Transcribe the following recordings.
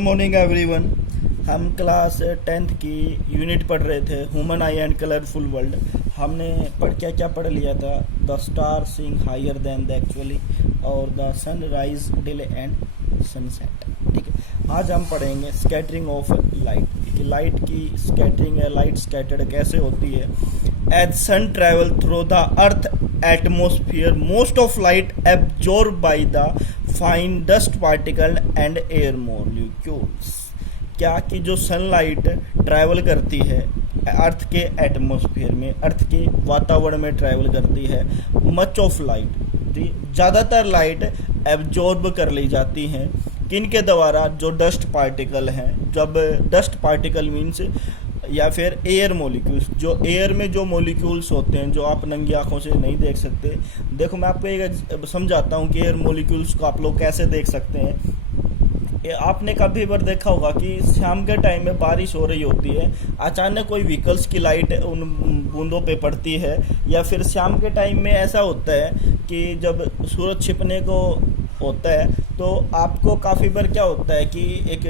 Morning everyone. हम class 10th की unit पढ़ रहे थे human eye and colourful world. हमने क्या पढ़ लिया था? The star sing higher than the actually और the sunrise delay and sunset. ठीक है, आज हम पढ़ेंगे स्कैटरिंग ऑफ लाइट। लाइट की स्कैटरिंग है, लाइट स्कैटर्ड कैसे होती है। As sun travel through the earth atmosphere most of light absorb by the fine dust particle and air molecules. क्या कि जो सनलाइट ट्रैवल करती है अर्थ के एटमॉस्फेयर में, अर्थ के वातावरण में ट्रैवल करती है, मच ऑफ लाइट, ज़्यादातर लाइट एब्जॉर्ब कर ली जाती हैं किनके द्वारा? जो डस्ट पार्टिकल हैं। जब डस्ट पार्टिकल मीन्स या फिर एयर मॉलिक्यूल्स, जो एयर में जो मॉलिक्यूल्स होते हैं जो आप नंगी आंखों से नहीं देख सकते। देखो मैं आपको एक समझाता हूँ कि एयर मॉलिक्यूल्स को आप लोग कैसे देख सकते हैं। आपने कभी बार देखा होगा कि शाम के टाइम में बारिश हो रही होती है, अचानक कोई व्हीकल्स की लाइट उन बूंदों पे पड़ती है, या फिर शाम के टाइम में ऐसा होता है कि जब सूरज छिपने को होता है तो आपको काफ़ी बार क्या होता है कि एक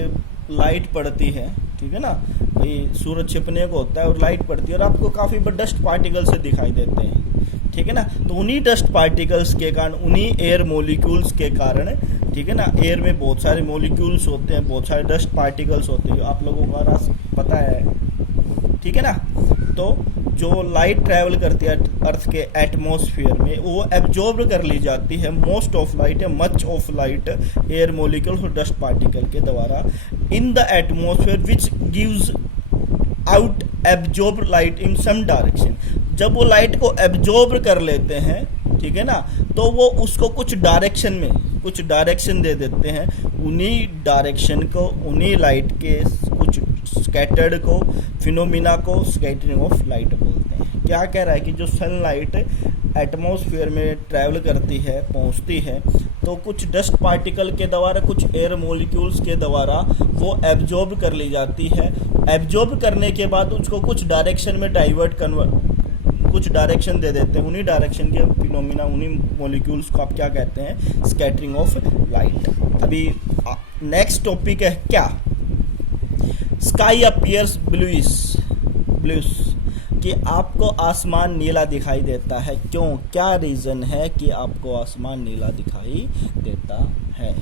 लाइट पड़ती है, ठीक है ना, भाई सूरज छिपने को होता है और लाइट पड़ती है और आपको काफ़ी बार डस्ट पार्टिकल से दिखाई देते हैं, ठीक है ना। तो उन्हीं डस्ट पार्टिकल्स के कारण, उन्हीं एयर मॉलिक्यूल्स के कारण, ठीक है ना, एयर में बहुत सारे मॉलिक्यूल्स होते हैं, बहुत सारे डस्ट पार्टिकल्स होते हैं, आप लोगों को पता है, ठीक है ना। तो जो लाइट ट्रैवल करती है अर्थ के एटमॉस्फेयर में वो एब्जॉर्ब कर ली जाती है, मोस्ट ऑफ लाइट है, much of light air molecule और डस्ट पार्टिकल के द्वारा in the atmosphere which gives out absorb light in some direction. जब वो लाइट को एब्जॉर्ब कर लेते हैं, ठीक है ना, तो वो उसको कुछ डायरेक्शन दे देते हैं। उन्हीं डायरेक्शन को, उन्हीं लाइट के कुछ स्कैटर्ड को, फिनोमिना को स्कैटरिंग ऑफ लाइट बोलते हैं। क्या कह रहा है कि जो सनलाइट एटमॉस्फेयर में ट्रैवल करती है, पहुंचती है, तो कुछ डस्ट पार्टिकल के द्वारा, कुछ एयर मॉलिक्यूल्स के द्वारा वो एब्जॉर्ब कर ली जाती है। एब्जॉर्ब करने के बाद उसको कुछ डायरेक्शन में कुछ डायरेक्शन दे देते हैं। उन्हीं डायरेक्शन के फिनोमिना, उन्हीं मॉलिक्यूल्स को आप क्या कहते हैं? Scattering of light. अभी नेक्स्ट टॉपिक है क्या? स्काई अपीयर्स ब्लूइश, कि आपको आसमान नीला दिखाई देता है। क्यों? क्या रीज़न है कि आपको आसमान नीला दिखाई देता है?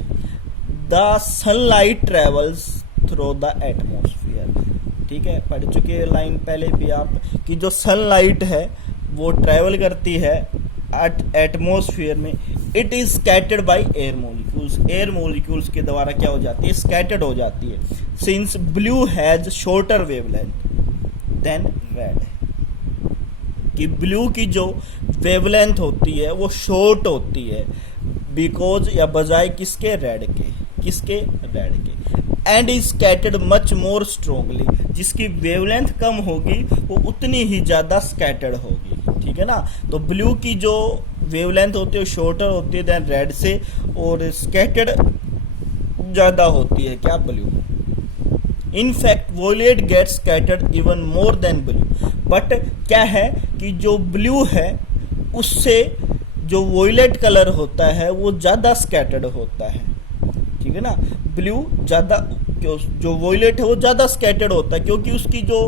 The sunlight travels through the atmosphere. ठीक है, पढ़ चुके लाइन पहले भी आप कि जो सनलाइट है वो ट्रैवल करती है एटमॉस्फेयर में। It is scattered by air molecules. Air molecules के द्वारा क्या हो जाती है? स्कैटर्ड हो जाती है। Since blue has shorter wavelength than red, कि ब्लू की जो वेवलेंथ होती है वो शॉर्ट होती है, बिकॉज या बजाय किसके? रेड के। And is scattered much more strongly, जिसकी वेवलेंथ कम होगी वो उतनी ही ज़्यादा स्कैटर्ड होगी, ठीक है ना। तो ब्लू की जो वेवलेंथ होती है शॉर्टर होती है देन रेड से, और स्कैटर्ड ज़्यादा होती है क्या? Blue. In fact violet gets scattered even more than blue. But क्या है कि जो ब्लू है उससे जो वॉयलेट कलर होता है वो ज़्यादा स्कैटर्ड होता है, ठीक है ना। ब्लू ज़्यादा, जो वॉयलेट है वो ज़्यादा स्कैटर्ड होता है क्योंकि उसकी जो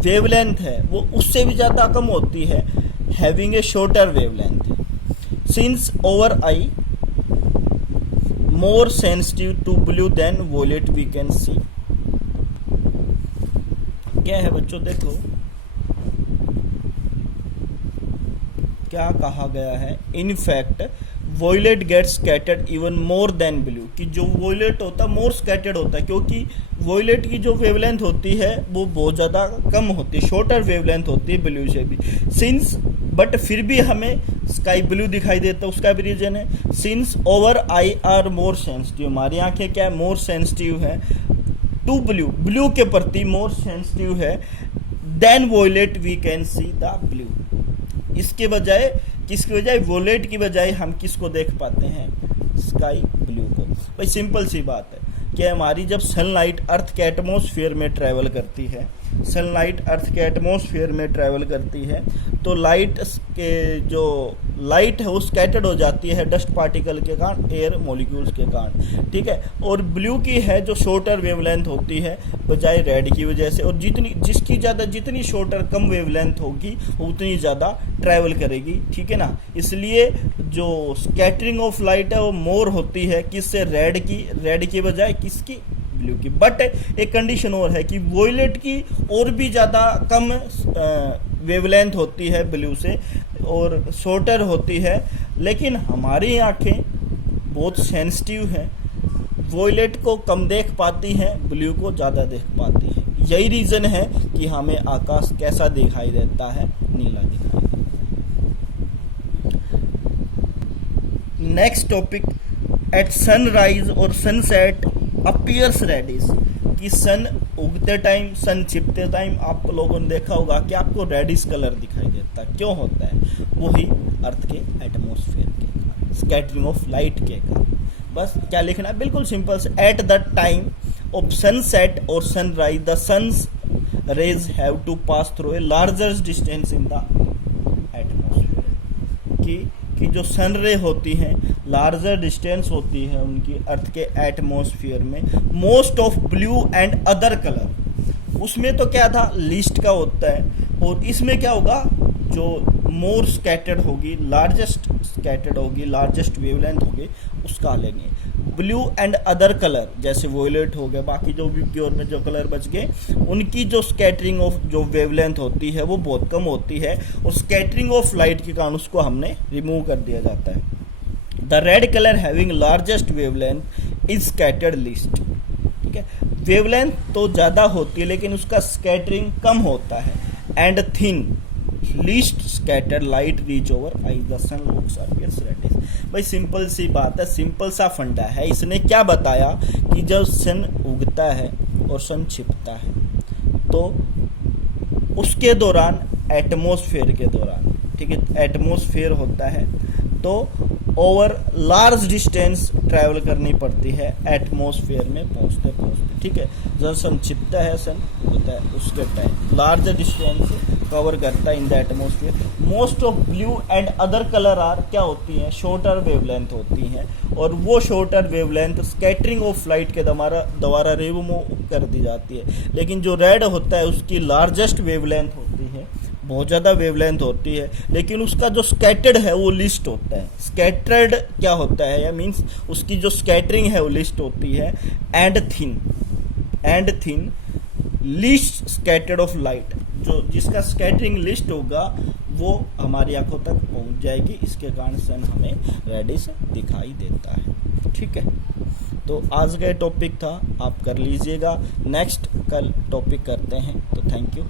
वेवलेंथ है वो उससे भी ज़्यादा कम होती है, having a shorter wavelength. Since our eye more sensitive to blue than violet we can see. क्या है बच्चों? देखो क्या कहा गया है। In fact violet gets scattered even more than blue, कि जो वॉयलेट होता है मोर स्कैटर्ड होता है क्योंकि वॉयलेट की जो वेवलेंथ होती है वो बहुत ज़्यादा कम होती है, शॉर्टर वेवलेंथ होती है ब्लू से भी। सिंस, बट फिर भी हमें स्काई ब्लू दिखाई देता है। उसका भी रीजन है, since our eye are more sensitive, हमारी आंखें क्या है? मोर सेंसिटिव है टू ब्लू के प्रति मोर सेंसिटिव है than violet we can see the blue. इसके बजाय, किसकी बजाय? वॉयलेट की बजाय हम किसको देख पाते हैं? स्काई ब्लू को। भाई सिंपल सी बात है कि हमारी जब सनलाइट अर्थ के एटमॉस्फेयर में ट्रैवल करती है सनलाइट अर्थ के एटमॉस्फेयर में ट्रैवल करती है तो लाइट के जो लाइट है वो स्कैटर्ड हो जाती है डस्ट पार्टिकल के कारण, एयर मॉलिक्यूल्स के कारण, ठीक है। और ब्लू की है जो शॉर्टर वेवलेंथ होती है बजाय रेड की वजह से, और जितनी शॉर्टर कम वेवलेंथ होगी उतनी ज़्यादा ट्रैवल करेगी, ठीक है ना। इसलिए जो स्कैटरिंग ऑफ लाइट है वो मोर होती है किससे, रेड की बजाय किसकी, ब्लू की। बट एक कंडीशन और है कि वोयलेट की और भी ज़्यादा कम वेवलेंथ होती है ब्लू से और शॉर्टर होती है, लेकिन हमारी आंखें बहुत सेंसिटिव हैं, वोयलेट को कम देख पाती हैं, ब्लू को ज़्यादा देख पाती हैं। यही रीज़न है कि हमें आकाश कैसा दिखाई देता है, नीला दिखाई देता है। नेक्स्ट टॉपिक, एट सनराइज और सनसेट अपीयर्स रेडिश, कि सन उगते टाइम, सन छिपते टाइम आप लोगों ने देखा होगा कि आपको रेडिश कलर दिखाई देता है। क्यों होता है? वही अर्थ के एटमॉस्फेयर के कारण, स्कैटरिंग ऑफ लाइट के कारण। बस क्या लिखना है, बिल्कुल सिंपल से, at the time of sunset और sunrise the sun's rays have to pass through a larger distance in the atmosphere, कि जो सन रे होती हैं लार्जर डिस्टेंस होती है उनकी अर्थ के एटमॉस्फेयर में। Most of blue and other colour, उसमें तो क्या था, लिस्ट का होता है, और इसमें क्या होगा, जो मोर स्कैटर्ड होगी, लार्जेस्ट स्कैटर्ड होगी, लार्जेस्ट वेवलेंथ होगी, उसका लेंगे। ब्लू एंड अदर कलर जैसे वोयलेट हो गए, बाकी जो भी प्योर में जो कलर बच गए, उनकी जो स्कैटरिंग ऑफ जो वेवलेंथ होती है वो बहुत कम होती है, और स्कैटरिंग ऑफ लाइट के कारण उसको हमने रिमूव कर दिया जाता है। The red colour having largest wavelength is scattered list, ठीक है। वेवलेंथ तो ज़्यादा होती है लेकिन उसका स्कैटरिंग कम होता है। And then least scattered light reach our eye the sun looks appears reddish. भाई सिंपल सी बात है, सिंपल सा फंडा है। इसने क्या बताया कि जब सन उगता है और सन छिपता है तो उसके दौरान, एटमॉस्फेयर के दौरान, ठीक है, एटमॉस्फेयर होता है तो ओवर लार्ज डिस्टेंस ट्रैवल करनी पड़ती है एटमॉस्फेयर में पहुंचते पहुंचते, ठीक है। जब सन छिपता है, सन होता है, उसके टाइम लार्ज डिस्टेंस कवर करता है in the atmosphere. Most of blue and other colour are क्या होती हैं, शॉर्टर वेवलेंथ होती हैं, और वो shorter wavelength scattering of light के द्वारा रिमूव कर दी जाती है। लेकिन जो रेड होता है उसकी लार्जेस्ट वेवलेंथ होती है, बहुत ज़्यादा वेवलेंथ होती है, लेकिन उसका जो स्कैटर्ड है वो लिस्ट होता है। स्कैटर्ड क्या होता है, या मीन्स उसकी जो स्कैटरिंग है वो लिस्ट होती है। And then least scattered of light, जो जिसका स्कैटरिंग लिस्ट होगा वो हमारी आंखों तक पहुंच जाएगी, इसके कारण सन हमें रेडिश दिखाई देता है, ठीक है। तो आज का टॉपिक था, आप कर लीजिएगा, नेक्स्ट कल टॉपिक करते हैं। तो थैंक यू।